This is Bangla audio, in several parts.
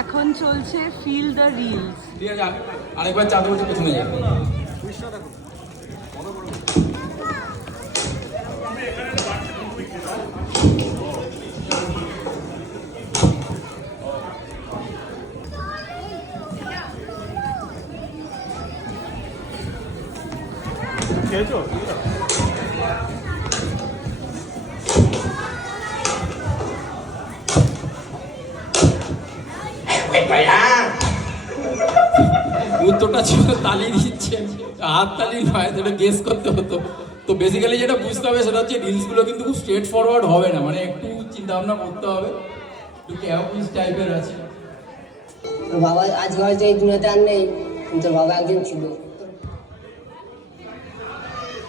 এখন চলছে ফিল দ্য রিলস। আরেকবার চাঁদ বলছে পেছনে যাবে। খেয়েছো? উত্তরটা ছিল তালি দিচ্ছে, হাত তালি নয়, যেটা গেস করতে হতো। তো বেসিক্যালি যেটা বুঝতে হবে সেটা হচ্ছে রিলসগুলো কিন্তু খুব স্ট্রেট ফরওয়ার্ড হবে না, মানে একটু চিন্তা ভাবনা করতে হবে, একটু ক্যাওকুইজ টাইপের আছে। বাবা আজ হয়তো এই দুনিয়াতে আর নেই, কিন্তু বাবা একজন ছিল।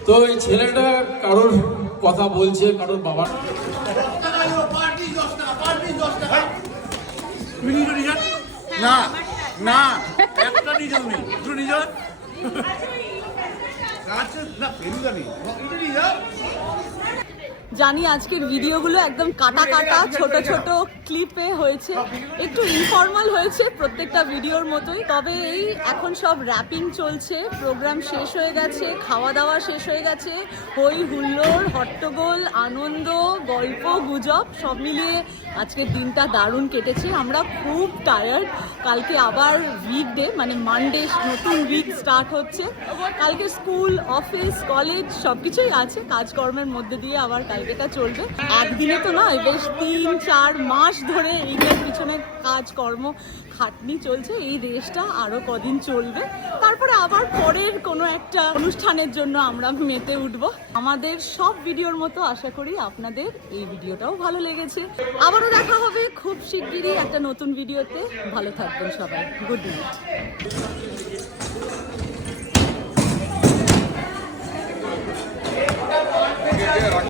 তো এই ছেলেটা কারোর কথা বলছে, কারোর বাবার না না একটা নিজল নেই, দুটো নিজল না ফেরুদা নেই, এটা নিজল। জানি আজকের ভিডিওগুলো একদম কাটা কাটা ছোট ছোট ক্লিপে হয়েছে, একটু ইনফর্মাল হয়েছে প্রত্যেকটা ভিডিওর মতোই। তবে এই এখন সব র্যাপিং চলছে, প্রোগ্রাম শেষ হয়ে গেছে, খাওয়া দাওয়া শেষ হয়ে গেছে, হই হুল্লোড়, হট্টগোল, আনন্দ, গল্প গুজব সব মিলিয়ে আজকের দিনটা দারুণ কেটেছে। আমরা খুব টায়ার্ড। কালকে আবার উইকডে, মানে মানডে নতুন উইক স্টার্ট হচ্ছে। কালকে স্কুল, অফিস, কলেজ সব কিছুই আছে, কাজকর্মের মধ্যে দিয়ে আবার কালকেটা চলবে। একদিনে তো নয়, বেশ 3-4 মাস ধরে এইটার পিছনে কাজকর্ম খাটনি চলছে। এই রেসটা আরো কদিন চলবে, তারপরে আবার পরের কোনো একটা অনুষ্ঠানের জন্য আমরা মেতে উঠবো। আমাদের সব ভিডিওর মতো আশা করি আপনাদের এই ভিডিওটাও ভালো লেগেছে। আবারও দেখা হবে খুব শিগগিরই একটা নতুন ভিডিওতে। ভালো থাকবেন সবাই, গুড নাইট।